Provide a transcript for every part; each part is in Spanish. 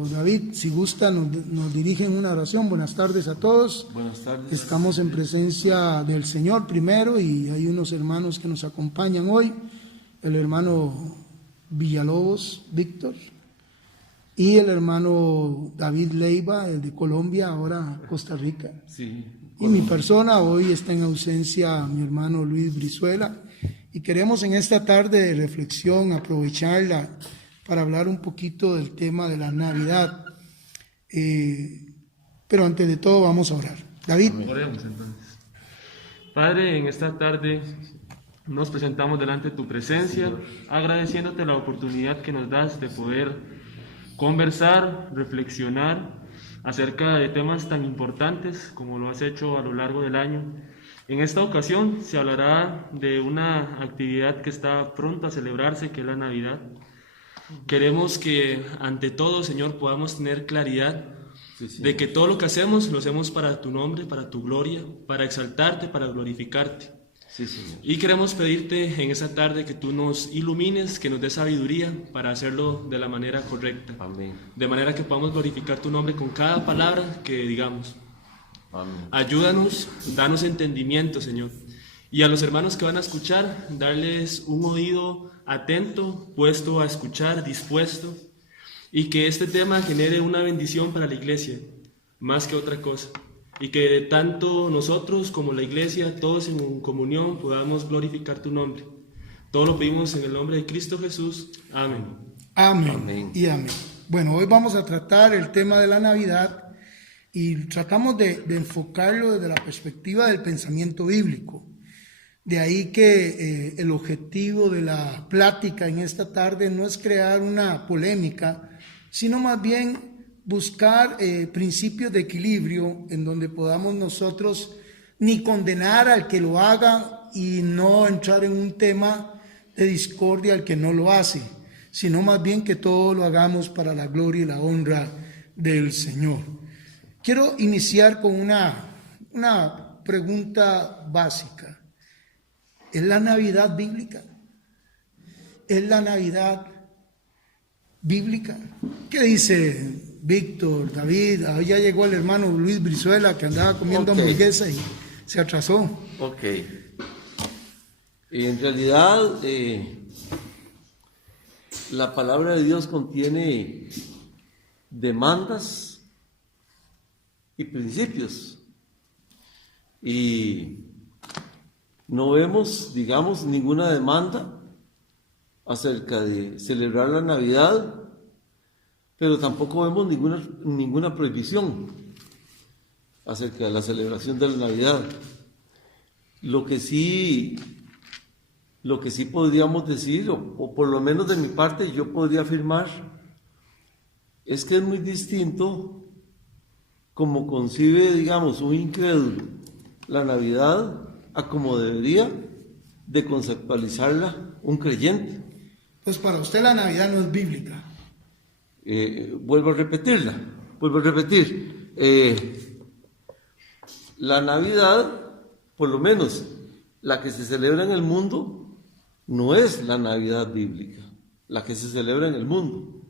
hermano David, si gusta, nos dirigen una oración. Buenas tardes a todos. Buenas tardes. Estamos en presencia del Señor primero y hay unos hermanos que nos acompañan hoy. El hermano Villalobos, Víctor, y el hermano David Leiva, el de Colombia, ahora Costa Rica. Sí. Y mi persona, hoy está en ausencia mi hermano Luis Brizuela. Y queremos en esta tarde de reflexión aprovecharla para hablar un poquito del tema de la Navidad. Pero antes de todo vamos a orar. David. Oremos entonces. Padre, en esta tarde nos presentamos delante de tu presencia, agradeciéndote la oportunidad que nos das de poder conversar, reflexionar acerca de temas tan importantes como lo has hecho a lo largo del año. En esta ocasión se hablará de una actividad que está pronto a celebrarse, que es la Navidad. Queremos que ante todo, Señor, podamos tener claridad de que todo lo que hacemos, lo hacemos para tu nombre, para tu gloria, para exaltarte, para glorificarte. Sí, Señor. Y queremos pedirte en esta tarde que tú nos ilumines, que nos des sabiduría para hacerlo de la manera correcta. Amén. De manera que podamos glorificar tu nombre con cada palabra que digamos. Amén. Ayúdanos, danos entendimiento, Señor. Y a los hermanos que van a escuchar, darles un oído atento, puesto a escuchar, dispuesto, y que este tema genere una bendición para la iglesia, más que otra cosa. Y que tanto nosotros como la iglesia, todos en comunión, podamos glorificar tu nombre. Todo lo pedimos en el nombre de Cristo Jesús. Amén. Amén. Amén. Y amén. Bueno, hoy vamos a tratar el tema de la Navidad y tratamos de enfocarlo desde la perspectiva del pensamiento bíblico. De ahí que el objetivo de la plática en esta tarde no es crear una polémica, sino más bien buscar principios de equilibrio en donde podamos nosotros ni condenar al que lo haga y no entrar en un tema de discordia al que no lo hace, sino más bien que todo lo hagamos para la gloria y la honra del Señor. Quiero iniciar con una pregunta básica. ¿Es la Navidad bíblica? ¿Es la Navidad bíblica? ¿Qué dice Víctor, David? Ya llegó el hermano Luis Brizuela que andaba comiendo hamburguesa y se atrasó. Ok. En realidad, la palabra de Dios contiene demandas y principios. Y no vemos, digamos, ninguna demanda acerca de celebrar la Navidad, pero tampoco vemos ninguna prohibición acerca de la celebración de la Navidad. Lo que sí podríamos decir, o por lo menos de mi parte yo podría afirmar, es que es muy distinto como concibe, digamos, un incrédulo la Navidad a como debería de conceptualizarla un creyente. Pues para usted la Navidad no es bíblica. Vuelvo a repetir. La Navidad, por lo menos la que se celebra en el mundo, no es la Navidad bíblica, la que se celebra en el mundo.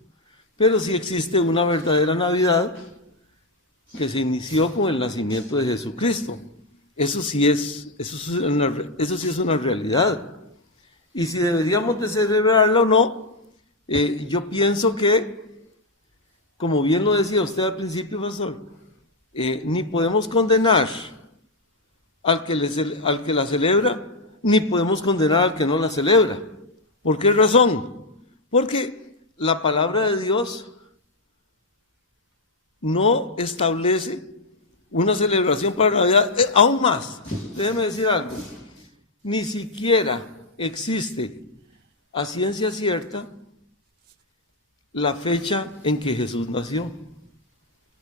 Pero sí existe una verdadera Navidad que se inició con el nacimiento de Jesucristo. Eso sí es una realidad. Y si deberíamos de celebrarla o no, yo pienso que, como bien lo decía usted al principio, pastor, ni podemos condenar al que la celebra, ni podemos condenar al que no la celebra. ¿Por qué razón? Porque la palabra de Dios no establece una celebración para Navidad. Aún más, déjeme decir algo, ni siquiera existe a ciencia cierta la fecha en que Jesús nació.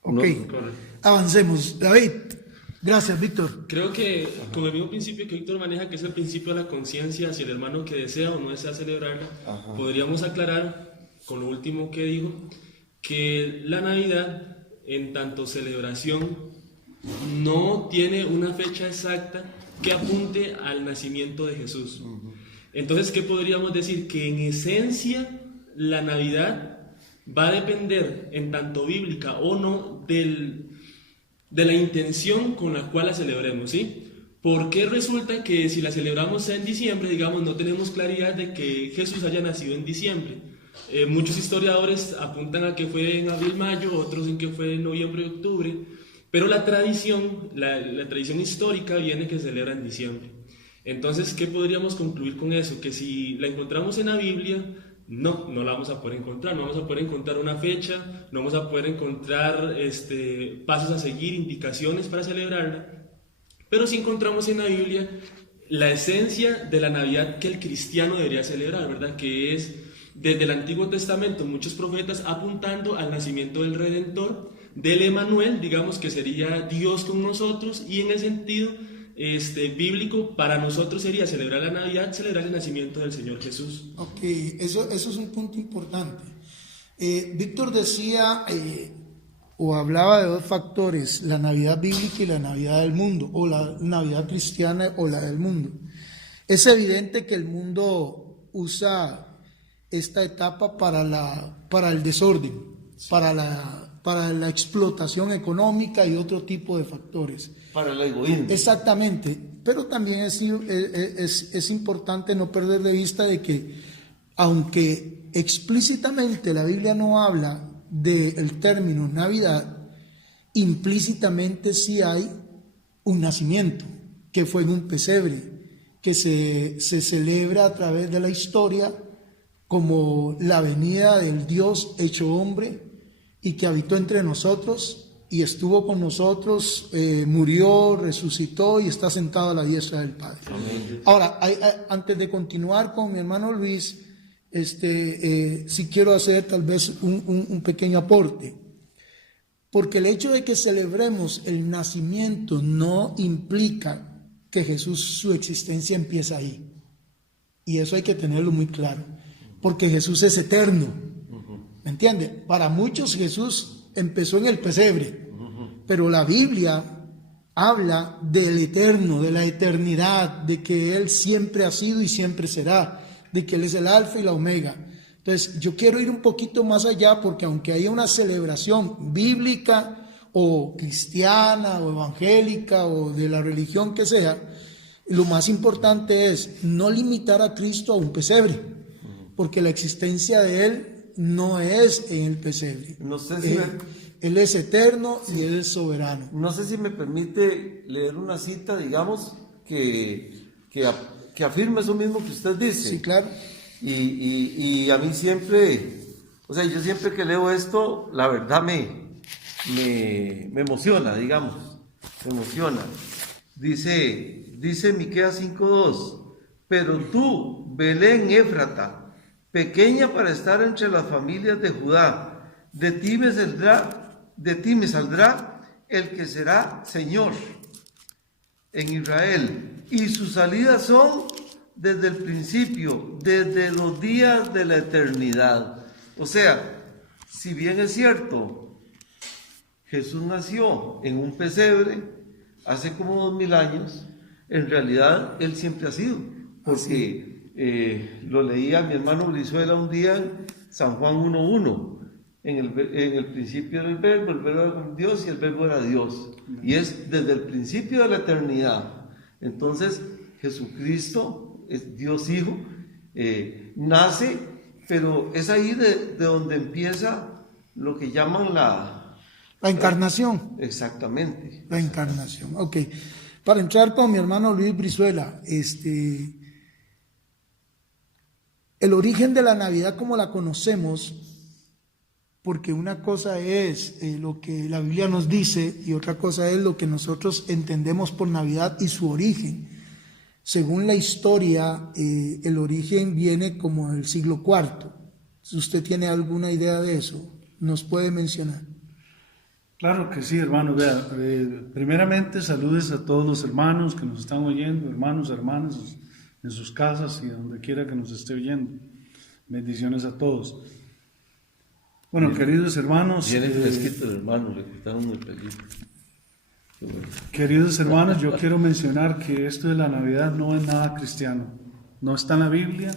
Ok, No. avancemos. David, gracias, Víctor. Creo que con el mismo principio que Víctor maneja, que es el principio de la conciencia hacia el hermano que desea o no desea celebrarla, podríamos aclarar con lo último que dijo, que la Navidad, en tanto celebración, no tiene una fecha exacta que apunte al nacimiento de Jesús. Entonces, ¿qué podríamos decir? Que en esencia la Navidad va a depender, en tanto bíblica o no, de la intención con la cual la celebremos, ¿sí? Porque resulta que si la celebramos en diciembre, digamos, no tenemos claridad de que Jesús haya nacido en diciembre. Muchos historiadores apuntan a que fue en abril-mayo, otros en que fue en noviembre-octubre, pero la tradición histórica viene que se celebra en diciembre. Entonces, ¿qué podríamos concluir con eso? Que si la encontramos en la Biblia, no la vamos a poder encontrar, no vamos a poder encontrar una fecha, no vamos a poder encontrar pasos a seguir, indicaciones para celebrarla. Pero si encontramos en la Biblia la esencia de la Navidad que el cristiano debería celebrar, ¿verdad? Que es desde el Antiguo Testamento muchos profetas apuntando al nacimiento del Redentor, del Emanuel, digamos que sería Dios con nosotros, y en el sentido bíblico para nosotros sería celebrar la Navidad, celebrar el nacimiento del Señor Jesús. Ok, eso es un punto importante. Víctor decía o hablaba de dos factores, la Navidad bíblica y la Navidad del mundo, o la Navidad cristiana o la del mundo. Es evidente que el mundo usa esta etapa para el desorden, para la explotación económica y otro tipo de factores. Para el egoísmo. Exactamente, pero también es importante no perder de vista de que, aunque explícitamente la Biblia no habla del término Navidad, implícitamente sí hay un nacimiento, que fue en un pesebre, que se celebra a través de la historia como la venida del Dios hecho hombre y que habitó entre nosotros y estuvo con nosotros, murió, resucitó y está sentado a la diestra del Padre. Amén. Ahora, antes de continuar con mi hermano Luis, sí quiero hacer tal vez un pequeño aporte, porque el hecho de que celebremos el nacimiento no implica que Jesús, su existencia empieza ahí, y eso hay que tenerlo muy claro, porque Jesús es eterno, ¿me entiende? Para muchos Jesús empezó en el pesebre, pero la Biblia habla del eterno, de la eternidad, de que Él siempre ha sido y siempre será, de que Él es el alfa y la omega. Entonces yo quiero ir un poquito más allá, porque aunque haya una celebración bíblica o cristiana o evangélica o de la religión que sea, lo más importante es no limitar a Cristo a un pesebre, porque la existencia de Él no es en el pesebre. No sé si Él es eterno y Él es soberano. No sé si me permite leer una cita, digamos, que afirma eso mismo que usted dice. Sí, claro. Y a mí siempre, o sea, yo siempre que leo esto, la verdad me emociona, digamos, me emociona. Dice Miqueas 5:2, pero tú, Belén Éfrata, pequeña para estar entre las familias de Judá, de ti me saldrá el que será Señor en Israel, y sus salidas son desde el principio, desde los días de la eternidad. O sea, si bien es cierto, Jesús nació en un pesebre hace como 2000 años, en realidad Él siempre ha sido, porque lo leía mi hermano Brizuela un día en San Juan 1:1. En el principio era el verbo era con Dios y el verbo era Dios. Y es desde el principio de la eternidad. Entonces Jesucristo es Dios Hijo, nace, pero es ahí de donde empieza lo que llaman la encarnación. Exactamente. La encarnación, ok. Para entrar con mi hermano Luis Brizuela, el origen de la Navidad como la conocemos, porque una cosa es lo que la Biblia nos dice y otra cosa es lo que nosotros entendemos por Navidad y su origen. Según la historia, el origen viene como del siglo IV. Si usted tiene alguna idea de eso, ¿nos puede mencionar? Claro que sí, hermano. Vea, primeramente saludes a todos los hermanos que nos están oyendo, hermanos, hermanas, en sus casas y donde quiera que nos esté oyendo. Bendiciones a todos. Bueno, queridos hermanos, viene fresquito el hermano, le quitaron el pelito. Bueno. Queridos hermanos, yo quiero mencionar que esto de la Navidad no es nada cristiano, no está en la Biblia.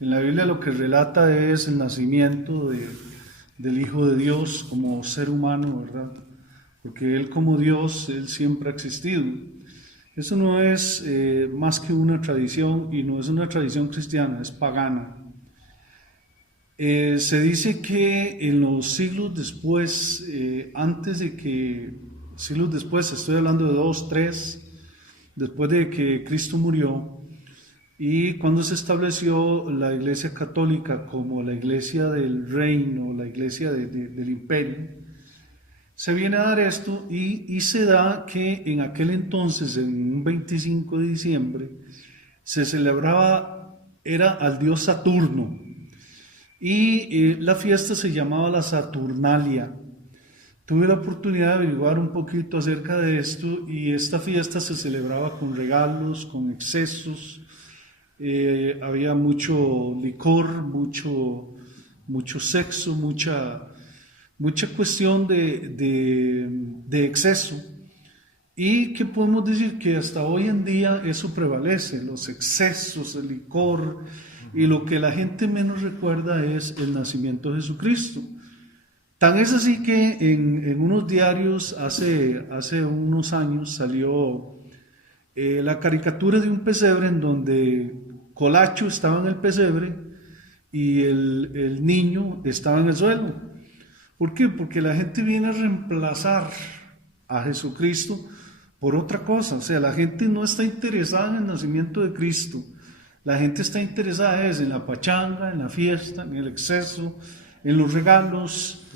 En la Biblia lo que relata es el nacimiento del Hijo de Dios como ser humano, ¿verdad? Porque Él como Dios, Él siempre ha existido. Eso no es más que una tradición, y no es una tradición cristiana, es pagana. Se dice que en los siglos después, siglos después, estoy hablando de 2, 3, después de que Cristo murió, y cuando se estableció la Iglesia Católica como la Iglesia del Reino, la Iglesia del Imperio, se viene a dar esto y se da que en aquel entonces, en un 25 de diciembre, se celebraba, era al dios Saturno, y la fiesta se llamaba la Saturnalia. Tuve la oportunidad de averiguar un poquito acerca de esto, y esta fiesta se celebraba con regalos, con excesos, había mucho licor, mucho sexo, mucha cuestión de exceso. Y que podemos decir que hasta hoy en día eso prevalece, los excesos, el licor, y lo que la gente menos recuerda es el nacimiento de Jesucristo. Tan es así que en unos diarios hace unos años salió la caricatura de un pesebre en donde Colacho estaba en el pesebre y el niño estaba en el suelo. ¿Por qué? Porque la gente viene a reemplazar a Jesucristo por otra cosa. O sea, la gente no está interesada en el nacimiento de Cristo. La gente está interesada en la pachanga, en la fiesta, en el exceso, en los regalos,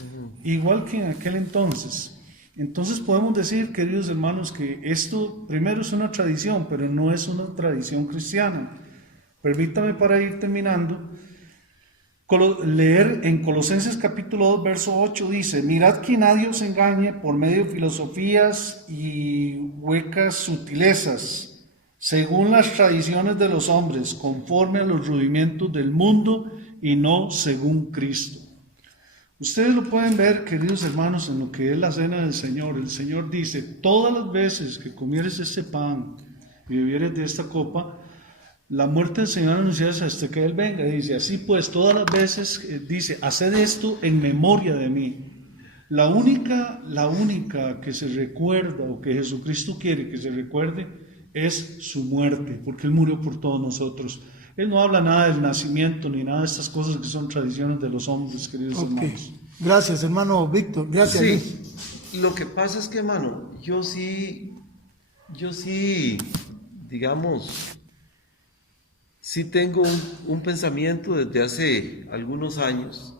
igual que en aquel entonces. Entonces podemos decir, queridos hermanos, que esto primero es una tradición, pero no es una tradición cristiana. Permítame, para ir terminando, leer en Colosenses capítulo 2, verso 8, dice: mirad que nadie os engañe por medio de filosofías y huecas sutilezas, según las tradiciones de los hombres, conforme a los rudimentos del mundo y no según Cristo. Ustedes lo pueden ver, queridos hermanos, en lo que es la cena del Señor. El Señor dice: todas las veces que comieres este pan y bebieres de esta copa, la muerte del Señor anunciará hasta que Él venga. Dice: así pues, todas las veces, dice, haced esto en memoria de mí. La única que se recuerda, o que Jesucristo quiere que se recuerde, es su muerte, porque Él murió por todos nosotros. Él no habla nada del nacimiento ni nada de estas cosas que son tradiciones de los hombres, queridos hermanos. Gracias, hermano Víctor. Gracias. Sí, lo que pasa es que, hermano, yo sí, digamos, sí tengo un pensamiento desde hace algunos años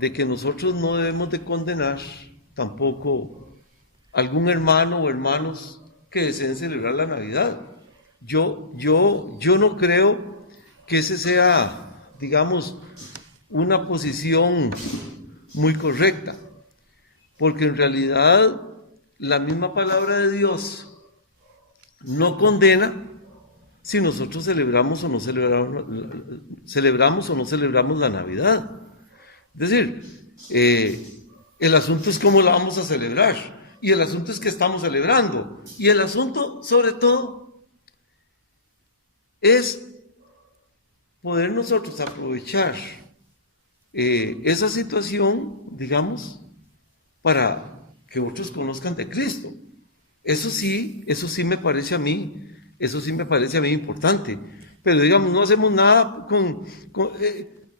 de que nosotros no debemos de condenar tampoco a algún hermano o hermanos que deseen celebrar la Navidad. Yo no creo que ese sea, digamos, una posición muy correcta, porque en realidad la misma palabra de Dios no condena si nosotros celebramos o no celebramos la Navidad. Es decir, el asunto es cómo la vamos a celebrar, y el asunto es que estamos celebrando, y el asunto, sobre todo, es poder nosotros aprovechar esa situación, digamos, para que otros conozcan de Cristo. Eso sí me parece a mí importante. Pero, digamos, no hacemos nada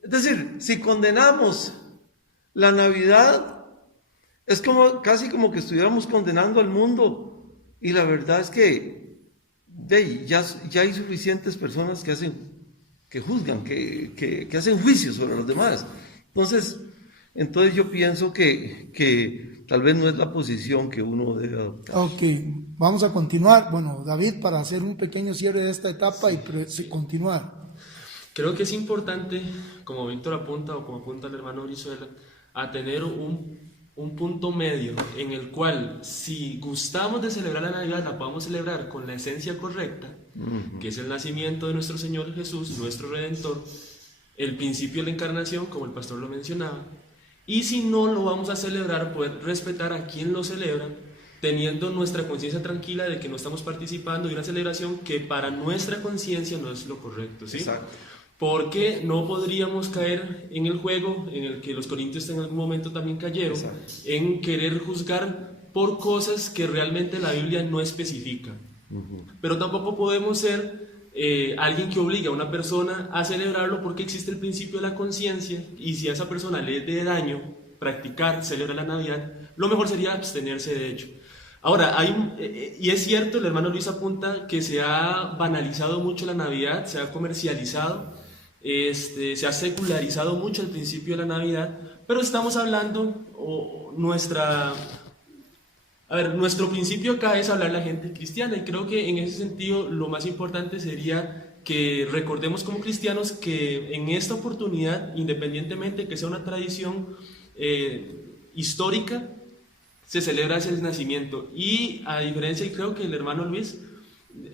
es decir, si condenamos la Navidad, es casi como que estuviéramos condenando al mundo, y la verdad es que ya hay suficientes personas que juzgan, que hacen juicios sobre los demás. Entonces yo pienso que tal vez no es la posición que uno debe adoptar. Ok, vamos a continuar. Bueno, David, para hacer un pequeño cierre de esta etapa y continuar. Creo que es importante, como Víctor apunta o como apunta el hermano Brizuela, a tener un punto medio en el cual, si gustamos de celebrar la Navidad, la podamos celebrar con la esencia correcta, que es el nacimiento de nuestro Señor Jesús, nuestro Redentor, el principio de la encarnación, como el pastor lo mencionaba. Y si no lo vamos a celebrar, poder respetar a quien lo celebra, teniendo nuestra conciencia tranquila de que no estamos participando de una celebración que para nuestra conciencia no es lo correcto, ¿sí? Exacto. porque no podríamos caer en el juego en el que los corintios en algún momento también cayeron, en querer juzgar por cosas que realmente la Biblia no especifica. Pero tampoco podemos ser alguien que obliga a una persona a celebrarlo porque existe el principio de la conciencia, y si a esa persona le dé daño celebrar la Navidad, lo mejor sería abstenerse de hecho. Ahora, y es cierto, el hermano Luis apunta que se ha banalizado mucho la Navidad, se ha comercializado, se ha secularizado mucho el principio de la Navidad, pero estamos hablando, nuestro principio acá es hablar a la gente cristiana, y creo que en ese sentido lo más importante sería que recordemos como cristianos que en esta oportunidad, independientemente que sea una tradición histórica, se celebra ese nacimiento. Y a diferencia, y creo que el hermano Luis,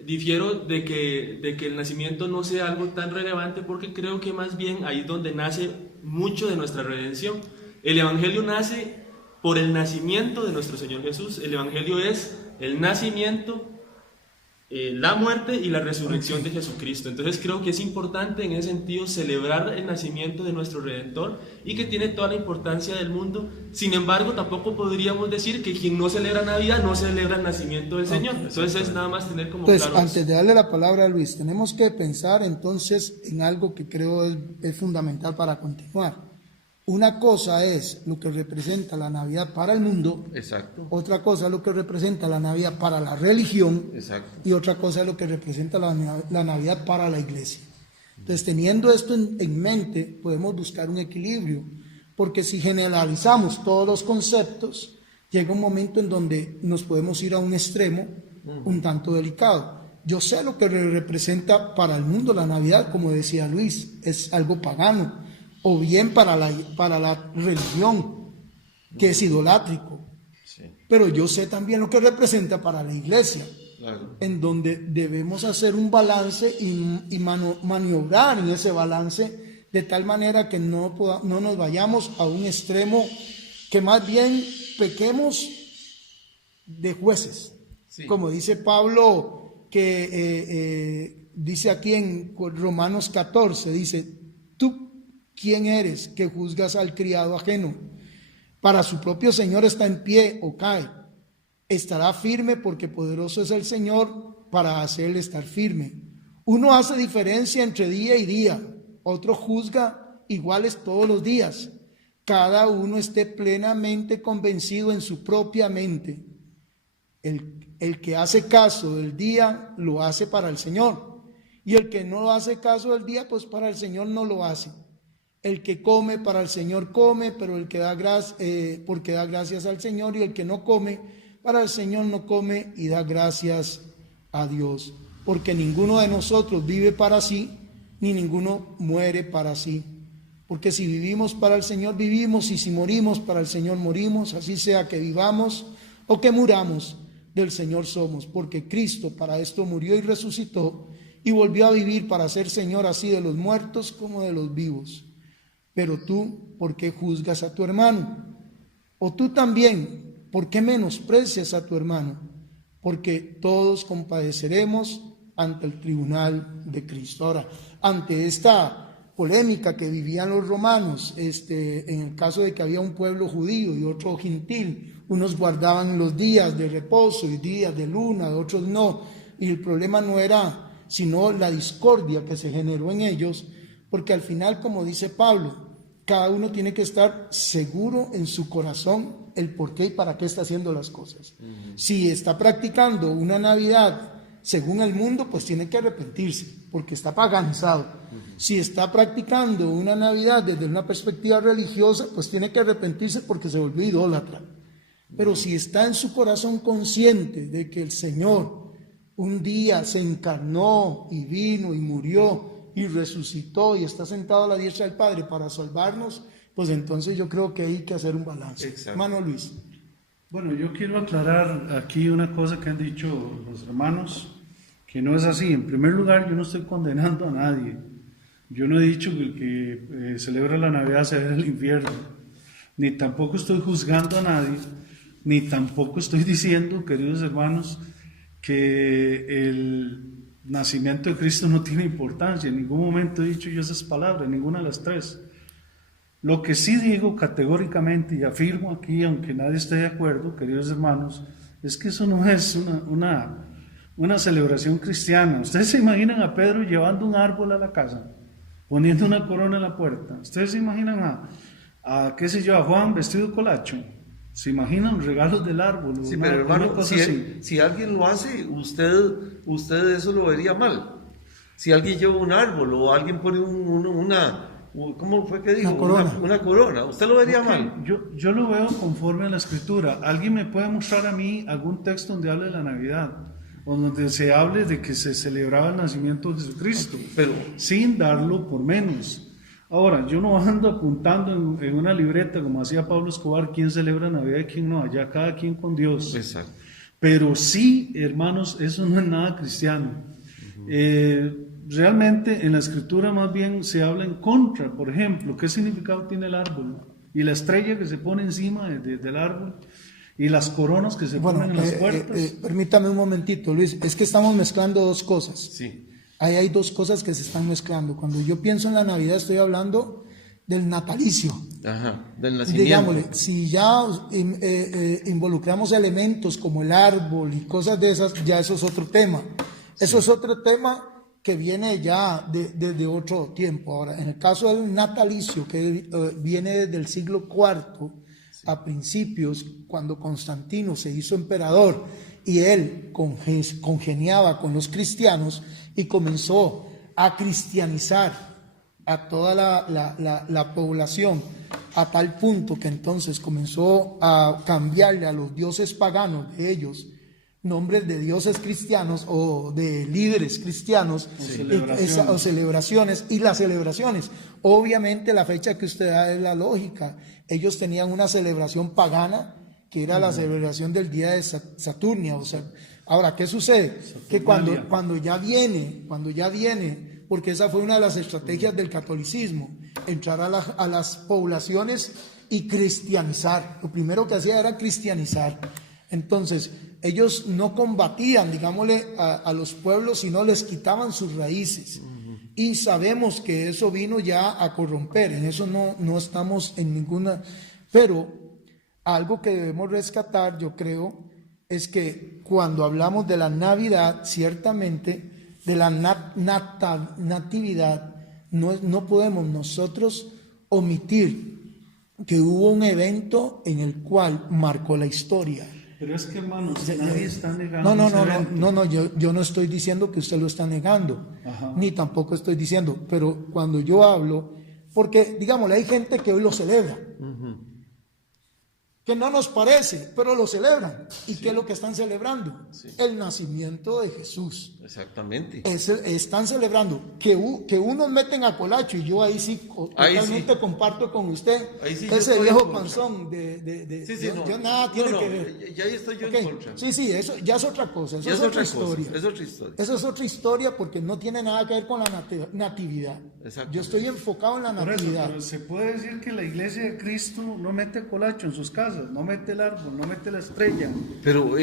difiero de que el nacimiento no sea algo tan relevante, porque creo que más bien ahí es donde nace mucho de nuestra redención. El Evangelio nace por el nacimiento de nuestro Señor Jesús. El Evangelio es el nacimiento, la muerte y la resurrección de Jesucristo. Entonces creo que es importante en ese sentido celebrar el nacimiento de nuestro Redentor, y que tiene toda la importancia del mundo. Sin embargo, tampoco podríamos decir que quien no celebra Navidad no celebra el nacimiento del Señor. Entonces es nada más tener como Entonces, claro antes de darle la palabra a Luis, tenemos que pensar entonces en algo que creo es fundamental para continuar. Una cosa es lo que representa la Navidad para el mundo, Exacto. otra cosa es lo que representa la Navidad para la religión, Exacto. y otra cosa es lo que representa la Navidad para la iglesia. Entonces, teniendo esto en mente, podemos buscar un equilibrio, porque si generalizamos todos los conceptos, llega un momento en donde nos podemos ir a un extremo un tanto delicado. Yo sé lo que representa para el mundo la Navidad, como decía Luis, es algo pagano, o bien para la religión, que es idolátrico. Sí. Pero yo sé también lo que representa para la iglesia, Claro. en donde debemos hacer un balance y maniobrar en ese balance, de tal manera que no nos vayamos a un extremo, que más bien pequemos de jueces. Sí. Como dice Pablo, que dice aquí en Romanos 14, dice: tú, ¿quién eres que juzgas al criado ajeno? Para su propio Señor está en pie o cae. Estará firme, porque poderoso es el Señor para hacerle estar firme. Uno hace diferencia entre día y día, otro juzga iguales todos los días. Cada uno esté plenamente convencido en su propia mente. El que hace caso del día lo hace para el Señor, y el que no hace caso del día, pues para el Señor no lo hace. El que come, para el Señor come, pero el que porque da gracias al Señor, y el que no come, para el Señor no come y da gracias a Dios. Porque ninguno de nosotros vive para sí, ni ninguno muere para sí. Porque si vivimos para el Señor vivimos, y si morimos para el Señor morimos. Así sea que vivamos o que muramos, del Señor somos. Porque Cristo para esto murió y resucitó, y volvió a vivir para ser Señor así de los muertos como de los vivos. Pero tú, ¿por qué juzgas a tu hermano? O tú también, ¿por qué menosprecias a tu hermano? Porque todos compadeceremos ante el tribunal de Cristo. Ahora, ante esta polémica que vivían los romanos, en el caso de que había un pueblo judío y otro gentil, unos guardaban los días de reposo y días de luna, otros no, y el problema no era sino la discordia que se generó en ellos, porque al final, como dice Pablo, cada uno tiene que estar seguro en su corazón el por qué y para qué está haciendo las cosas. Si está practicando una Navidad según el mundo, pues tiene que arrepentirse, porque está paganizado. Si está practicando una Navidad desde una perspectiva religiosa, pues tiene que arrepentirse porque se volvió idólatra. Pero si está en su corazón consciente de que el Señor un día se encarnó y vino y murió y resucitó y está sentado a la diestra del Padre para salvarnos, pues entonces yo creo que hay que hacer un balance. Exacto. Hermano Luis. Bueno, yo quiero aclarar aquí una cosa que han dicho los hermanos, que no es así. En primer lugar, yo no estoy condenando a nadie. Yo no he dicho que el que celebra la Navidad se va al infierno, ni tampoco estoy juzgando a nadie, ni tampoco estoy diciendo, queridos hermanos, que nacimiento de Cristo no tiene importancia. En ningún momento he dicho yo esas palabras, ninguna de las tres. Lo que sí digo categóricamente y afirmo aquí, aunque nadie esté de acuerdo, queridos hermanos, es que eso no es una celebración cristiana. Ustedes se imaginan a Pedro llevando un árbol a la casa, poniendo una corona en la puerta. Ustedes se imaginan qué sé yo, a Juan vestido colacho. ¿Se imaginan regalos del árbol? Sí, pero hermano, si alguien lo hace, usted eso lo vería mal. Si alguien lleva un árbol o alguien pone ¿cómo fue que dijo? Una corona. ¿Usted lo vería mal? Yo lo veo conforme a la Escritura. ¿Alguien me puede mostrar a mí algún texto donde hable de la Navidad? O donde se hable de que se celebraba el nacimiento de Jesucristo, pero sin darlo por menos. Ahora, yo no ando apuntando en una libreta como hacía Pablo Escobar quién celebra Navidad y quién no, allá cada quien con Dios. Exacto. Pero sí, hermanos, eso no es nada cristiano. Realmente en la Escritura más bien se habla en contra. Por ejemplo, ¿qué significado tiene el árbol? Y la estrella que se pone encima del árbol y las coronas que se ponen en las puertas. Permítame un momentito, Luis, es que estamos mezclando dos cosas. Sí. Ahí hay dos cosas que se están mezclando. Cuando yo pienso en la Navidad estoy hablando del natalicio. Ajá, del nacimiento. Digámosle, si ya involucramos elementos como el árbol y cosas de esas, ya eso es otro tema. Eso es otro tema que viene ya desde otro tiempo. Ahora, en el caso del natalicio, que viene desde el siglo IV, a principios, cuando Constantino se hizo emperador y él congeniaba con los cristianos y comenzó a cristianizar a toda la población, a tal punto que entonces comenzó a cambiarle a los dioses paganos de ellos nombres de dioses cristianos o de líderes cristianos o celebraciones. Y las celebraciones, obviamente la fecha que usted da es la lógica. Ellos tenían una celebración pagana que era la celebración del día de Saturnia. O sea, ahora, ¿qué sucede? Que cuando ya viene, porque esa fue una de las estrategias del catolicismo, entrar a las poblaciones y cristianizar. Lo primero que hacía era cristianizar. Entonces, ellos no combatían, digámosle, a los pueblos, sino les quitaban sus raíces. Y sabemos que eso vino ya a corromper, en eso no estamos en ninguna... Pero algo que debemos rescatar, yo creo, es que cuando hablamos de la Navidad, ciertamente, de la natividad, no podemos nosotros omitir que hubo un evento en el cual marcó la historia. Pero es que, hermanos, nadie está negando No, yo no estoy diciendo que usted lo está negando, ni tampoco estoy diciendo, pero cuando yo hablo, porque, digámosle, hay gente que hoy lo celebra, que no nos parece, pero lo celebran. ¿Y qué es lo que están celebrando? El nacimiento de Jesús. Exactamente. Están celebrando que unos meten a colacho, y yo ahí sí totalmente comparto con usted ese viejo panzón yo nada tiene que ver. Ya ahí estoy yo en contra. Sí, eso ya es otra cosa, eso es otra historia. Eso es otra historia porque no tiene nada que ver con la natividad. Yo estoy enfocado en la natividad. Pero se puede decir que la iglesia de Cristo no mete colacho en sus casas, no mete el árbol, no mete la estrella. Pero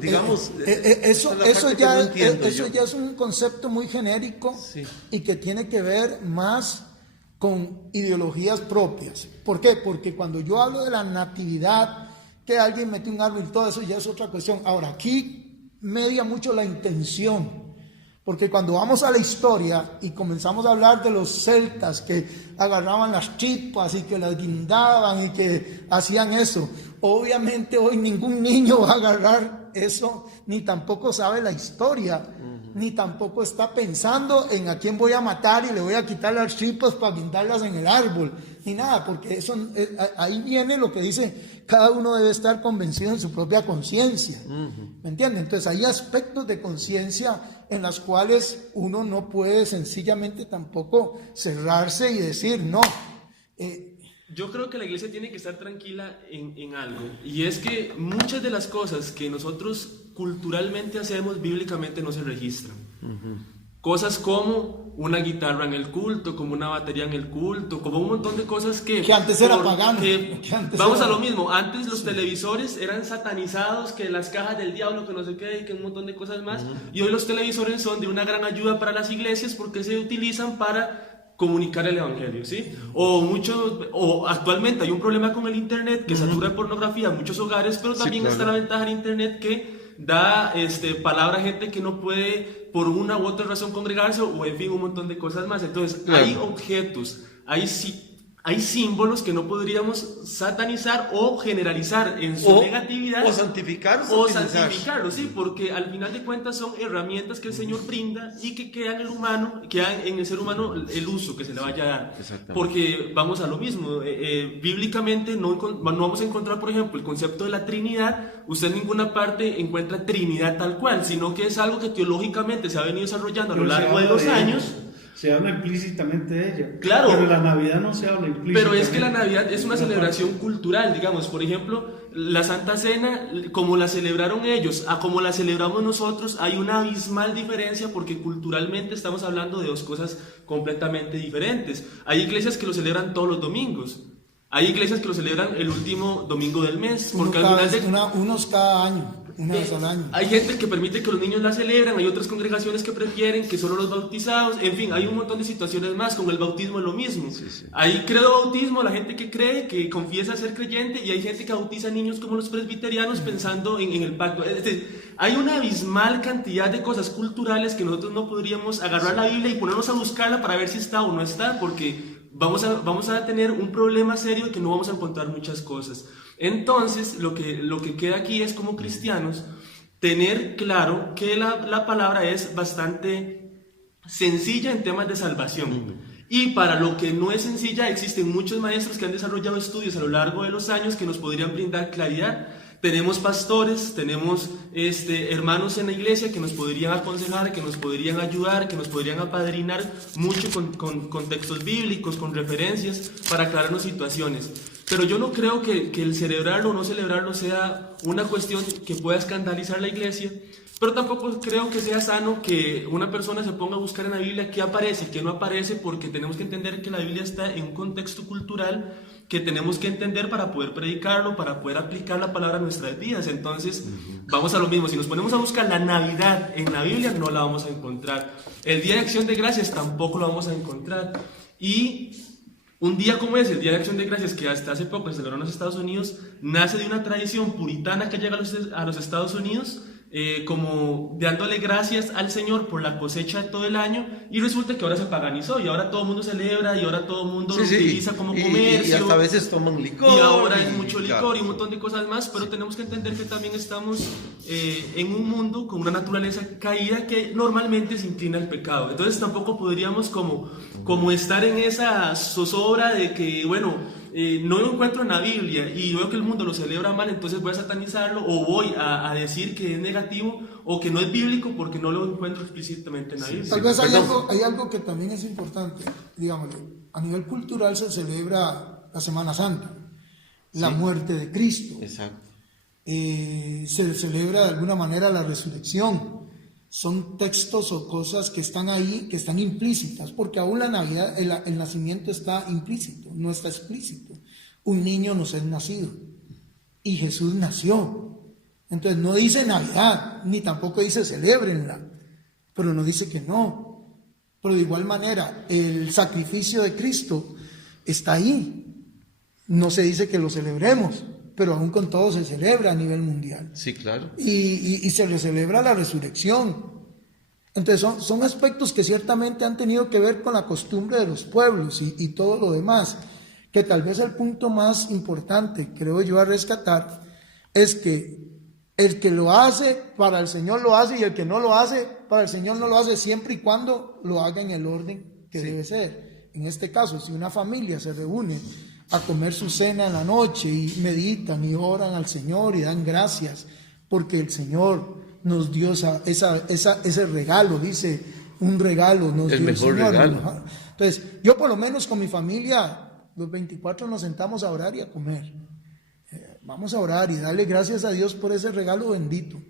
digamos, eso ya es un concepto muy genérico y que tiene que ver más con ideologías propias. ¿Por qué? Porque cuando yo hablo de la natividad, que alguien mete un árbol y todo eso ya es otra cuestión. Ahora, aquí media mucho la intención. Porque cuando vamos a la historia y comenzamos a hablar de los celtas que agarraban las chipas y que las guindaban y que hacían eso, obviamente hoy ningún niño va a agarrar eso, ni tampoco sabe la historia, ni tampoco está pensando en a quién voy a matar y le voy a quitar las chipas para guindarlas en el árbol, ni nada, porque eso ahí viene lo que dice, cada uno debe estar convencido en su propia conciencia, ¿me entienden? Entonces hay aspectos de conciencia en las cuales uno no puede sencillamente tampoco cerrarse y decir no. Yo creo que la iglesia tiene que estar tranquila en algo, y es que muchas de las cosas que nosotros culturalmente hacemos bíblicamente no se registran. Cosas como una guitarra en el culto, como una batería en el culto, como un montón de cosas que antes era pagano. Vamos a lo mismo, antes los televisores eran satanizados, que las cajas del diablo, que no sé qué, y que un montón de cosas más, y hoy los televisores son de una gran ayuda para las iglesias porque se utilizan para comunicar el evangelio, ¿sí? O actualmente hay un problema con el internet que satura de pornografía a muchos hogares, pero también está la ventaja del internet que da palabra a gente que no puede por una u otra razón congregarse, o en fin, un montón de cosas más. Entonces, hay objetos, hay símbolos que no podríamos satanizar o generalizar en su negatividad. O santificar. O santificarlo, sí, porque al final de cuentas son herramientas que el Señor brinda y que quedan en el ser humano el uso que se le vaya a dar. Porque vamos a lo mismo, bíblicamente no vamos a encontrar, por ejemplo, el concepto de la Trinidad. Usted en ninguna parte encuentra Trinidad tal cual, sino que es algo que teológicamente se ha venido desarrollando a lo largo de los años. Se habla implícitamente de ella. Claro. Pero la Navidad no se habla implícitamente. Pero es que la Navidad es una celebración cultural, digamos. Por ejemplo, la Santa Cena, como la celebraron ellos, a como la celebramos nosotros, hay una abismal diferencia porque culturalmente estamos hablando de dos cosas completamente diferentes. Hay iglesias que lo celebran todos los domingos. Hay iglesias que lo celebran el último domingo del mes. Porque unos cada año. Una vez al año. Hay gente que permite que los niños la celebren, hay otras congregaciones que prefieren que solo los bautizados, en fin, hay un montón de situaciones más. Con el bautismo es lo mismo. Hay credo bautismo, la gente que cree, que confiesa ser creyente, y hay gente que bautiza niños como los presbiterianos pensando en el pacto. Es decir, hay una abismal cantidad de cosas culturales que nosotros no podríamos agarrar la Biblia y ponernos a buscarla para ver si está o no está, porque vamos a tener un problema serio de que no vamos a encontrar muchas cosas. Entonces, lo que queda aquí es, como cristianos, tener claro que la palabra es bastante sencilla en temas de salvación. Y para lo que no es sencilla, existen muchos maestros que han desarrollado estudios a lo largo de los años que nos podrían brindar claridad. Tenemos pastores, tenemos hermanos en la iglesia que nos podrían aconsejar, que nos podrían ayudar, que nos podrían apadrinar mucho con textos bíblicos, con referencias, para aclararnos situaciones. Pero yo no creo que el celebrarlo o no celebrarlo sea una cuestión que pueda escandalizar la iglesia, pero tampoco creo que sea sano que una persona se ponga a buscar en la Biblia qué aparece y qué no aparece, porque tenemos que entender que la Biblia está en un contexto cultural que tenemos que entender para poder predicarlo, para poder aplicar la palabra a nuestras vidas. Entonces, vamos a lo mismo. Si nos ponemos a buscar la Navidad en la Biblia, no la vamos a encontrar. El Día de Acción de Gracias tampoco lo vamos a encontrar. Y un día como ese, el Día de Acción de Gracias, que hasta hace poco se celebró en los Estados Unidos, nace de una tradición puritana que llega a los Estados Unidos, como dándole gracias al Señor por la cosecha de todo el año, y resulta que ahora se paganizó y ahora todo el mundo celebra y ahora todo el mundo lo utiliza como comercio, y hasta a veces toman licor, y ahora hay mucho licor y un montón de cosas más. Pero tenemos que entender que también estamos en un mundo con una naturaleza caída que normalmente se inclina al pecado. Entonces tampoco podríamos como estar en esa zozobra de que, bueno, no lo encuentro en la Biblia y veo que el mundo lo celebra mal, entonces voy a satanizarlo, o voy a decir que es negativo o que no es bíblico porque no lo encuentro explícitamente en la Biblia. Tal vez hay algo que también es importante, digámoslo, a nivel cultural se celebra la Semana Santa, la muerte de Cristo. Exacto. Se celebra de alguna manera la resurrección. Son textos o cosas que están ahí, que están implícitas, porque aún la Navidad, el nacimiento está implícito, no está explícito. Un niño nos es nacido y Jesús nació. Entonces no dice Navidad, ni tampoco dice celébrenla, pero no dice que no. Pero de igual manera, el sacrificio de Cristo está ahí. No se dice que lo celebremos, pero aún con todo se celebra a nivel mundial. Sí, claro. Y se celebra la resurrección. Entonces son aspectos que ciertamente han tenido que ver con la costumbre de los pueblos y todo lo demás, que tal vez el punto más importante, creo yo, a rescatar, es que el que lo hace para el Señor lo hace, y el que no lo hace para el Señor no lo hace, siempre y cuando lo haga en el orden que debe ser. En este caso, si una familia se reúne a comer su cena en la noche y meditan y oran al Señor y dan gracias porque el Señor nos dio ese regalo, dice, un regalo nos dio el mejor Señor. regalo. Entonces, yo por lo menos con mi familia, los 24 nos sentamos a orar y a comer. Vamos a orar y darle gracias a Dios por ese regalo bendito.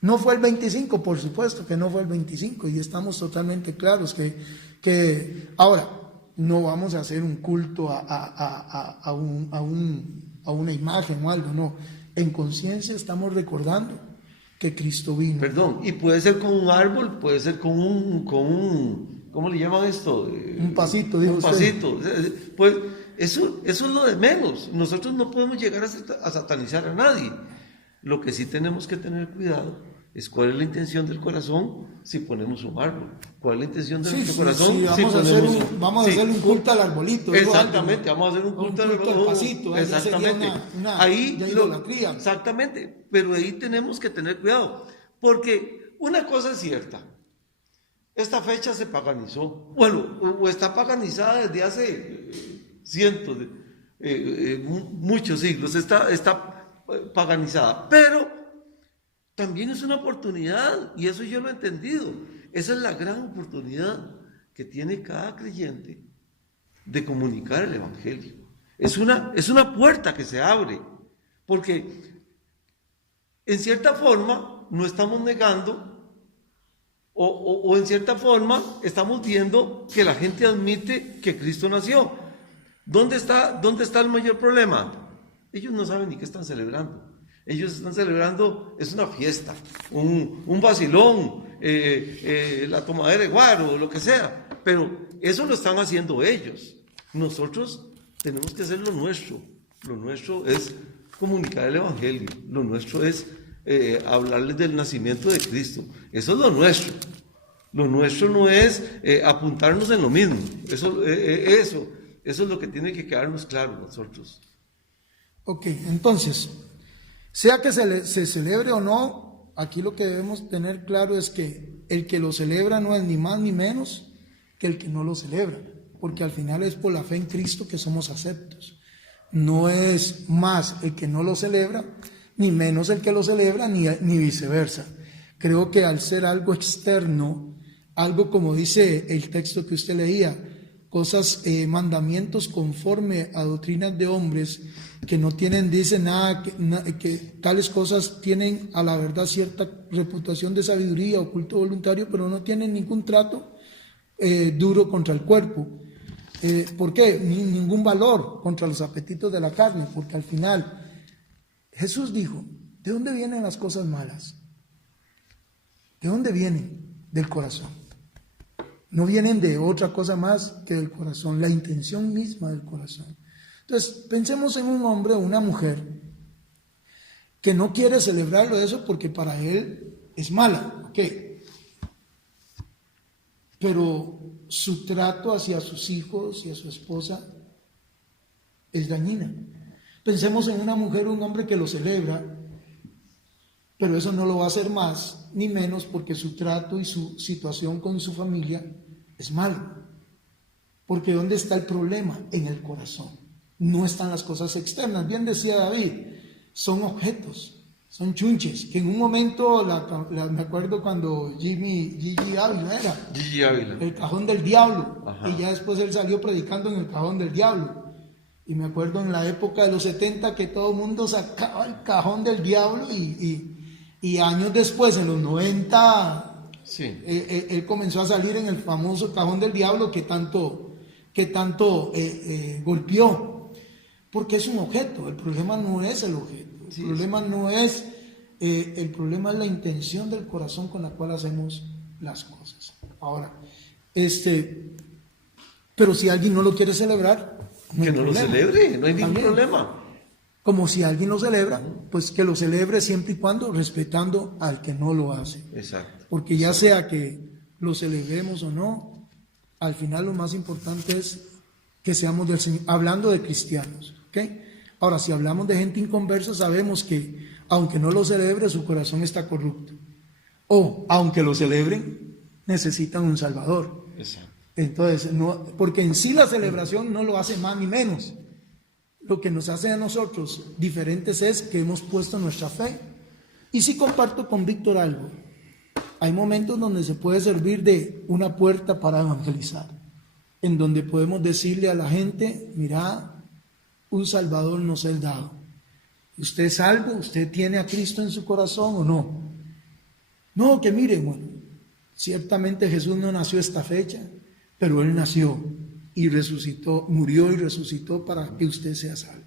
No fue el 25, por supuesto que no fue el 25, y estamos totalmente claros que ahora no vamos a hacer un culto a una imagen o algo, no. En conciencia estamos recordando que Cristo vino. Perdón, y puede ser con un árbol, puede ser con un ¿cómo le llaman esto? Un pasito, dijo un usted. pasito. Pues eso es lo de menos. Nosotros no podemos llegar a satanizar a nadie. Lo que sí tenemos que tener cuidado es cuál es la intención del corazón si ponemos un árbol. ¿Cuál es la intención de nuestro corazón sí, si ponemos vamos a hacer un culto al arbolito. Exactamente, vamos a hacer un culto al pasito. Exactamente. Ahí idolatría. Exactamente, pero ahí tenemos que tener cuidado, porque una cosa es cierta, esta fecha se paganizó, bueno, o está paganizada desde hace cientos de muchos siglos, está paganizada, pero también es una oportunidad, y eso yo lo he entendido. Esa es la gran oportunidad que tiene cada creyente de comunicar el Evangelio. Es una puerta que se abre, porque en cierta forma no estamos negando, o en cierta forma estamos viendo que la gente admite que Cristo nació. ¿Dónde está el mayor problema? Ellos no saben ni qué están celebrando. Ellos están celebrando, es una fiesta, un vacilón, la tomadera de guaro, lo que sea, pero eso lo están haciendo ellos. Nosotros tenemos que hacer lo nuestro es comunicar el Evangelio, lo nuestro es hablarles del nacimiento de Cristo, eso es lo nuestro no es apuntarnos en lo mismo, eso es lo que tiene que quedarnos claro nosotros. Ok, entonces, sea que se celebre o no, aquí lo que debemos tener claro es que el que lo celebra no es ni más ni menos que el que no lo celebra, porque al final es por la fe en Cristo que somos aceptos. No es más el que no lo celebra, ni menos el que lo celebra, ni viceversa. Creo que al ser algo externo, algo como dice el texto que usted leía, cosas, mandamientos conforme a doctrinas de hombres que no tienen, dice nada, que tales cosas tienen a la verdad cierta reputación de sabiduría o culto voluntario, pero no tienen ningún trato duro contra el cuerpo. ¿Por qué? Ningún valor contra los apetitos de la carne, porque al final Jesús dijo, ¿de dónde vienen las cosas malas? ¿De dónde vienen? Del corazón. No vienen de otra cosa más que del corazón, la intención misma del corazón. Entonces, pensemos en un hombre o una mujer que no quiere celebrarlo de eso porque para él es mala, ¿ok? Pero su trato hacia sus hijos y a su esposa es dañina. Pensemos en una mujer o un hombre que lo celebra, pero eso no lo va a hacer más ni menos porque su trato y su situación con su familia es malo. Porque ¿dónde está el problema? En el corazón. No están las cosas externas. Bien decía David, son objetos, son chunches, que en un momento, me acuerdo cuando Gigi Ávila era, Gigi Ávila, el cajón del diablo, ajá, y ya después él salió predicando en el cajón del diablo. Y me acuerdo en la época de los 70 que todo el mundo sacaba el cajón del diablo y años después, en los 90, sí, él comenzó a salir en el famoso cajón del diablo que tanto golpeó. Porque es un objeto, el problema no es el objeto, el problema no es, el problema es la intención del corazón con la cual hacemos las cosas. Ahora, pero si alguien no lo quiere celebrar, que no lo celebre, no hay ningún problema. Como si alguien lo celebra, pues que lo celebre siempre y cuando respetando al que no lo hace. Exacto. Porque ya sea que lo celebremos o no, al final lo más importante es que seamos del Señor, hablando de cristianos. ¿Okay? Ahora, si hablamos de gente inconversa, sabemos que aunque no lo celebre, su corazón está corrupto. O, aunque lo celebren, necesitan un Salvador. Exacto. Entonces, no, porque en sí la celebración no lo hace más ni menos. Lo que nos hace a nosotros diferentes es que hemos puesto nuestra fe. Y sí comparto con Víctor algo. Hay momentos donde se puede servir de una puerta para evangelizar, en donde podemos decirle a la gente, mira, un Salvador nos es dado. ¿Usted es salvo? ¿Usted tiene a Cristo en su corazón o no? No, que miren, bueno, ciertamente Jesús no nació esta fecha, pero Él nació y resucitó, murió y resucitó para que usted sea salvo.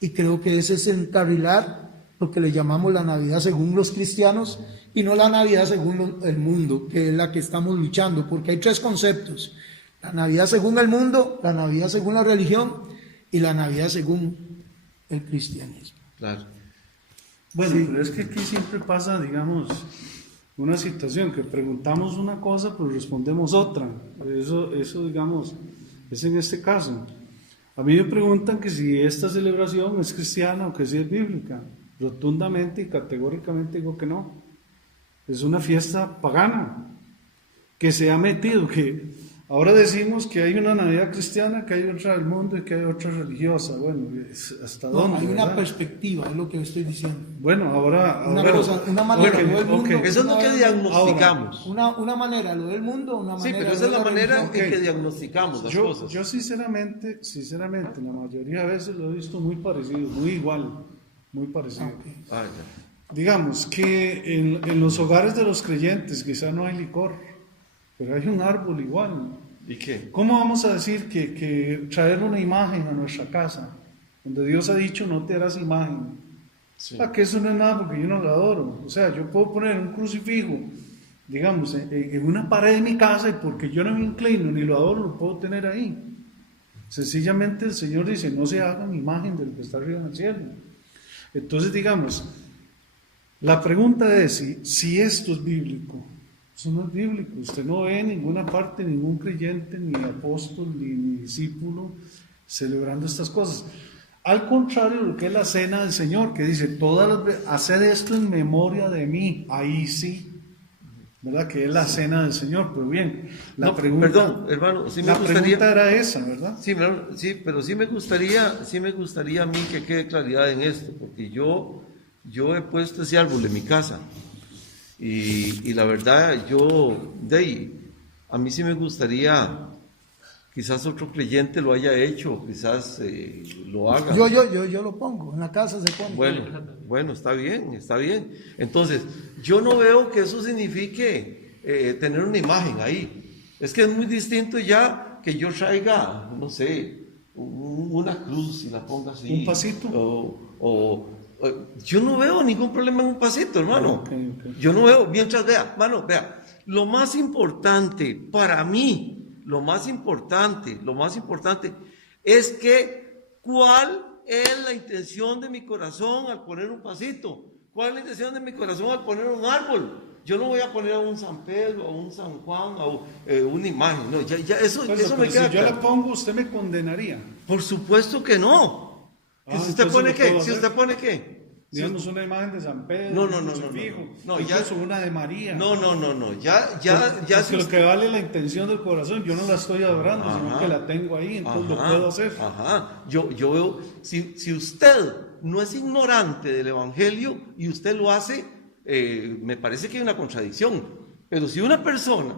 Y creo que ese es encarrilar lo que le llamamos la Navidad según los cristianos y no la Navidad según el mundo, que es la que estamos luchando, porque hay 3 conceptos: la Navidad según el mundo, la Navidad según la religión y la Navidad según el cristianismo. Claro. Bueno, Sí. pero es que aquí siempre pasa, digamos, una situación que preguntamos una cosa, pero respondemos otra. Eso digamos, es en este caso. A mí me preguntan que si esta celebración es cristiana o que si es bíblica. Rotundamente y categóricamente digo que no. Es una fiesta pagana que se ha metido, que ahora decimos que hay una Navidad cristiana, que hay otra del mundo y que hay otra religiosa. Bueno, ¿hasta No, dónde? hay una ¿verdad? perspectiva, es lo que estoy diciendo. Bueno, ahora Una cosa, una manera, ok, lo del mundo, ok. Eso es lo que diagnosticamos. una manera lo del mundo, una Sí, manera pero esa lo es de la manera en religión. que diagnosticamos las cosas. Yo sinceramente, la mayoría de veces lo he visto muy parecido, muy igual, muy parecido. Ah, ya. Digamos que en los hogares de los creyentes quizá no hay licor, pero hay un árbol igual. ¿Y qué? ¿Cómo vamos a decir que traer una imagen a nuestra casa, donde Dios ha dicho no te harás imagen? Sí. Que eso no es nada porque yo no lo adoro. O sea, yo puedo poner un crucifijo, digamos, en una pared de mi casa y porque yo no me inclino ni lo adoro, lo puedo tener ahí. Sencillamente el Señor dice, no se hagan imagen del que está arriba en el cielo. Entonces, digamos, la pregunta es si esto es bíblico. Eso no es bíblico. Usted no ve en ninguna parte ningún creyente, ni apóstol, ni discípulo celebrando estas cosas. Al contrario de lo que es la cena del Señor, que dice, haced esto en memoria de mí. Ahí sí, ¿verdad? Que es la cena del Señor. Pero bien, Perdón, hermano, sí me gustaría... pregunta era esa, ¿verdad? Sí, pero sí me gustaría a mí que quede claridad en esto, porque yo he puesto ese árbol en mi casa y la verdad a mí sí me gustaría, quizás otro creyente lo haya hecho, quizás lo haga. Yo lo pongo, en la casa se pone. Bueno, está bien. Entonces, yo no veo que eso signifique tener una imagen ahí. Es que es muy distinto ya que yo traiga, no sé, una cruz y la ponga así. ¿Un pasito? Yo no veo ningún problema en un pasito, hermano. Okay. Yo no veo, mientras vea, lo más importante para mí, lo más importante es que ¿cuál es la intención de mi corazón al poner un pasito? ¿Cuál es la intención de mi corazón al poner un árbol? Yo no voy a poner a un San Pedro, a un San Juan, a una imagen. No, eso me queda si yo claro. la pongo, usted me condenaría. Por supuesto que no. Si usted pone qué, Digamos una imagen de San Pedro, No, un crucifijo, no, incluso una de María. No, ya Porque lo que vale la intención del corazón, yo no la estoy adorando, sino que la tengo ahí, entonces lo puedo hacer. Yo veo, si usted no es ignorante del Evangelio y usted lo hace, me parece que hay una contradicción. Pero si una persona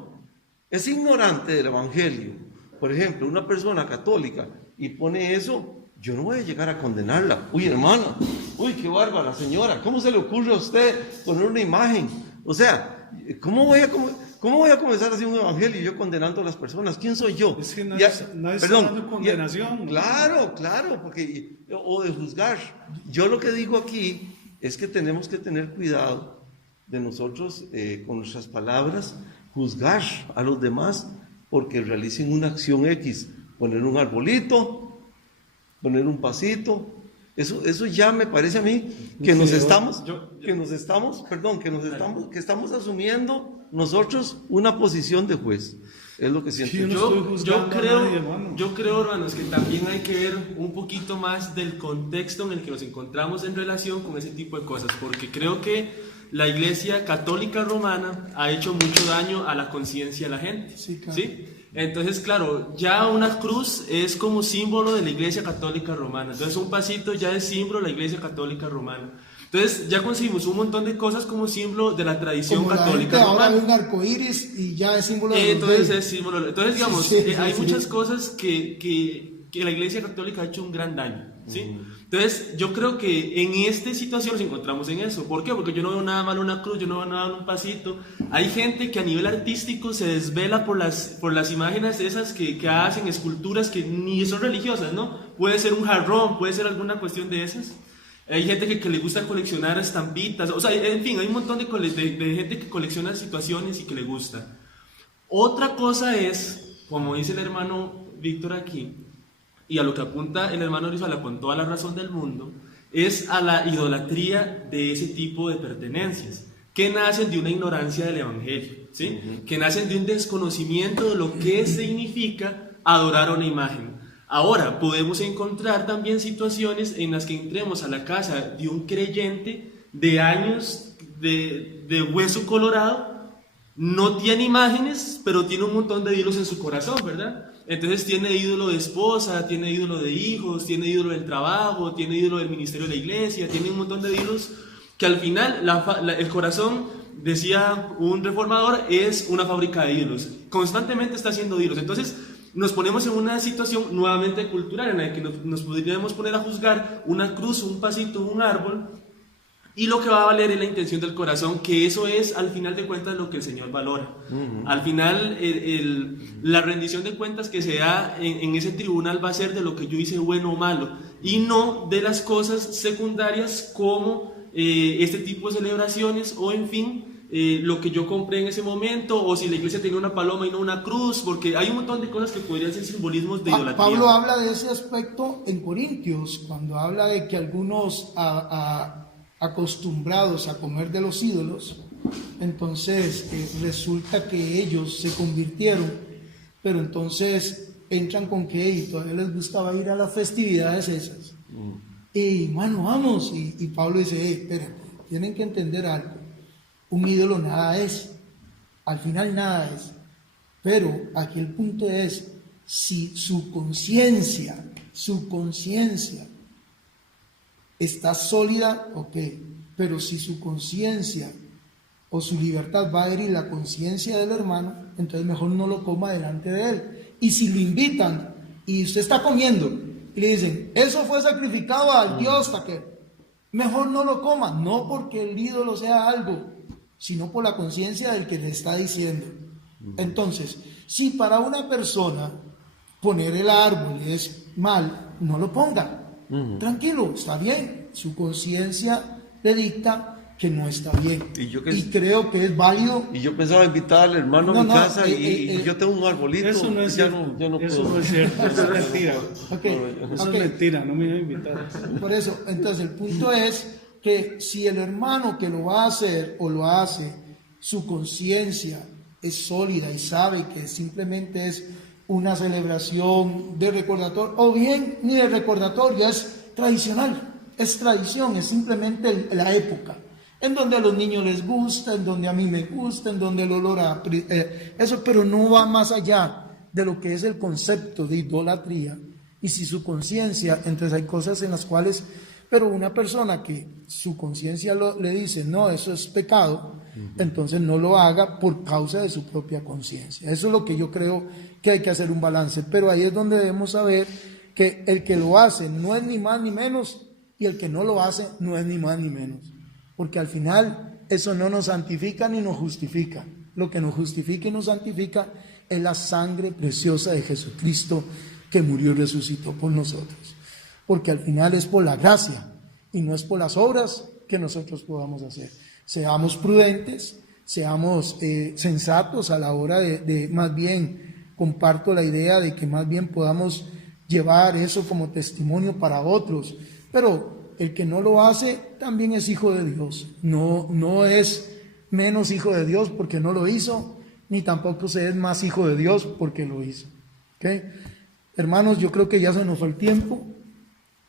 es ignorante del Evangelio, por ejemplo, una persona católica, y pone eso, yo no voy a llegar a condenarla. Uy, hermana, uy, qué bárbara señora, ¿cómo se le ocurre a usted poner una imagen? O sea, ¿cómo voy a comenzar a hacer un evangelio yo condenando a las personas? ¿Quién soy yo? Es que nadie está dando condenación. Claro, porque, o de juzgar. Yo lo que digo aquí es que tenemos que tener cuidado de nosotros, con nuestras palabras, juzgar a los demás porque realicen una acción X, poner un arbolito, poner un pasito, eso ya me parece a mí que estamos asumiendo nosotros una posición de juez. Es lo que siento. Sí, Yo creo, hermanos, que también hay que ver un poquito más del contexto en el que nos encontramos en relación con ese tipo de cosas, porque creo que la Iglesia Católica Romana ha hecho mucho daño a la conciencia de la gente. Sí, claro. ¿Sí? Entonces, claro, ya una cruz es como símbolo de la Iglesia Católica Romana. Entonces, un pasito ya es símbolo de la Iglesia Católica Romana. Entonces, ya conseguimos un montón de cosas como símbolo de la tradición Como católica romana. Ahora ve un arco iris y ya es símbolo de los Entonces, reyes. es símbolo. Entonces, digamos, Sí, hay sí. muchas cosas que la Iglesia Católica ha hecho un gran daño. ¿sí? Entonces, yo creo que en esta situación nos encontramos en eso. ¿Por qué? Porque yo no veo nada malo en una cruz, yo no veo nada en un pasito. Hay gente que a nivel artístico se desvela por las imágenes esas que hacen, esculturas que ni son religiosas, ¿no? Puede ser un jarrón, puede ser alguna cuestión de esas. Hay gente que le gusta coleccionar estampitas, o sea, en fin, hay un montón de gente que colecciona situaciones y que le gusta. Otra cosa es, como dice el hermano Víctor aquí, y a lo que apunta el hermano Brizuela con toda la razón del mundo, es a la idolatría de ese tipo de pertenencias, que nacen de una ignorancia del Evangelio, ¿sí? Que nacen de un desconocimiento de lo que significa adorar a una imagen. Ahora, podemos encontrar también situaciones en las que entremos a la casa de un creyente de años de hueso colorado, no tiene imágenes, pero tiene un montón de ídolos en su corazón, ¿verdad? Entonces tiene ídolo de esposa, tiene ídolo de hijos, tiene ídolo del trabajo, tiene ídolo del ministerio de la iglesia, tiene un montón de ídolos que al final el corazón, decía un reformador, es una fábrica de ídolos. Constantemente está haciendo ídolos. Entonces nos ponemos en una situación nuevamente cultural en la que nos podríamos poner a juzgar una cruz, un pasito, un árbol, y lo que va a valer es la intención del corazón, que eso es al final de cuentas lo que el Señor valora. Al final la rendición de cuentas que se da en ese tribunal va a ser de lo que yo hice bueno o malo, y no de las cosas secundarias como este tipo de celebraciones o en fin, lo que yo compré en ese momento, o si la iglesia tenía una paloma y no una cruz, porque hay un montón de cosas que podrían ser simbolismos de idolatría. Pablo habla de ese aspecto en Corintios, cuando habla de que algunos acostumbrados a comer de los ídolos, entonces resulta que ellos se convirtieron, pero entonces entran con que todavía les gustaba ir a las festividades esas. Mano, vamos. Y Pablo dice, espérate, tienen que entender algo. Un ídolo nada es, al final nada es, pero aquí el punto es, si su conciencia está sólida, ok, pero si su conciencia o su libertad va a herir la conciencia del hermano, entonces mejor no lo coma delante de él. Y si lo invitan y usted está comiendo y le dicen, eso fue sacrificado al Dios taquero, mejor no lo coma, no porque el ídolo sea algo, sino por la conciencia del que le está diciendo. Entonces, si para una persona poner el árbol es mal, no lo ponga. Tranquilo, está bien. Su conciencia le dicta que no está bien. Y creo que es válido. Y yo pensaba invitar al hermano a mi casa y yo tengo un arbolito. Eso no es cierto. Eso no es cierto. Eso es mentira. Eso es mentira, no me iba a invitar. Por eso, entonces el punto es que si el hermano que lo va a hacer o lo hace, su conciencia es sólida y sabe que simplemente es una celebración de recordatorio, o bien ni de recordatorio, es tradicional, es tradición, es simplemente la época, en donde a los niños les gusta, en donde a mí me gusta, en donde el olor a eso, pero no va más allá de lo que es el concepto de idolatría. Y si su conciencia, entonces hay cosas en las cuales, pero una persona que su conciencia le dice, no, eso es pecado, entonces no lo haga por causa de su propia conciencia. Eso es lo que yo creo que hay que hacer un balance, pero ahí es donde debemos saber que el que lo hace no es ni más ni menos, y el que no lo hace no es ni más ni menos, porque al final eso no nos santifica ni nos justifica. Lo que nos justifica y nos santifica es la sangre preciosa de Jesucristo que murió y resucitó por nosotros, porque al final es por la gracia y no es por las obras que nosotros podamos hacer. Seamos prudentes, seamos sensatos a la hora de más bien, comparto la idea de que más bien podamos llevar eso como testimonio para otros, pero el que no lo hace también es hijo de Dios, no es menos hijo de Dios porque no lo hizo, ni tampoco se es más hijo de Dios porque lo hizo. ¿Okay? Hermanos, yo creo que ya se nos fue el tiempo,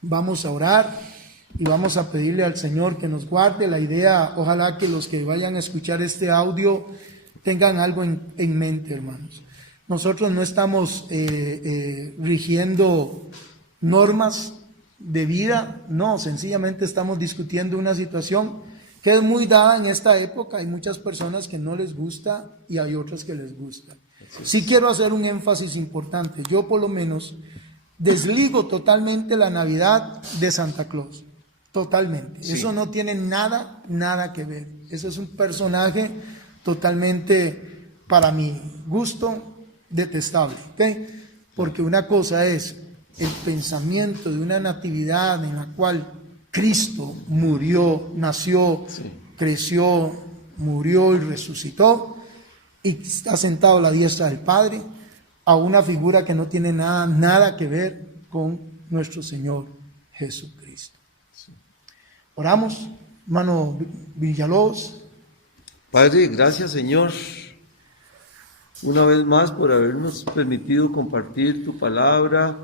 vamos a orar y vamos a pedirle al Señor que nos guarde. La idea, ojalá que los que vayan a escuchar este audio tengan algo en mente, hermanos. Nosotros no estamos rigiendo normas de vida, no, sencillamente estamos discutiendo una situación que es muy dada en esta época. Hay muchas personas que no les gusta y hay otras que les gusta. Sí quiero hacer un énfasis importante. Yo por lo menos desligo totalmente la Navidad de Santa Claus. Totalmente. Sí. Eso no tiene nada que ver. Eso es un personaje totalmente, para mi gusto, detestable. ¿Ok? Porque una cosa es el pensamiento de una natividad en la cual Cristo murió, nació, creció, murió y resucitó y está sentado a la diestra del Padre, a una figura que no tiene nada que ver con nuestro Señor Jesucristo. Oramos, hermano Villalobos. Padre, gracias Señor, una vez más por habernos permitido compartir tu palabra,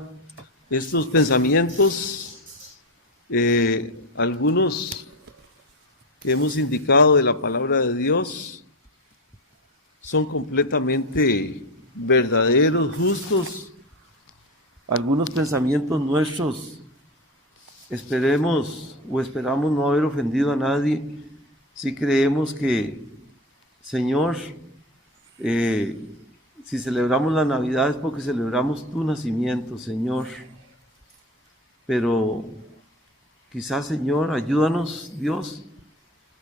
estos pensamientos, algunos que hemos indicado de la palabra de Dios, son completamente verdaderos, justos. Algunos pensamientos nuestros, esperamos o esperamos no haber ofendido a nadie, si creemos que, Señor, si celebramos la Navidad es porque celebramos tu nacimiento, Señor. Pero quizás, Señor, ayúdanos, Dios,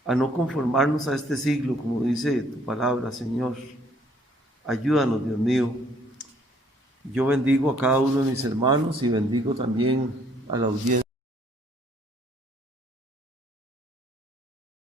a no conformarnos a este siglo, como dice tu palabra, Señor. Ayúdanos, Dios mío. Yo bendigo a cada uno de mis hermanos y bendigo también a la audiencia.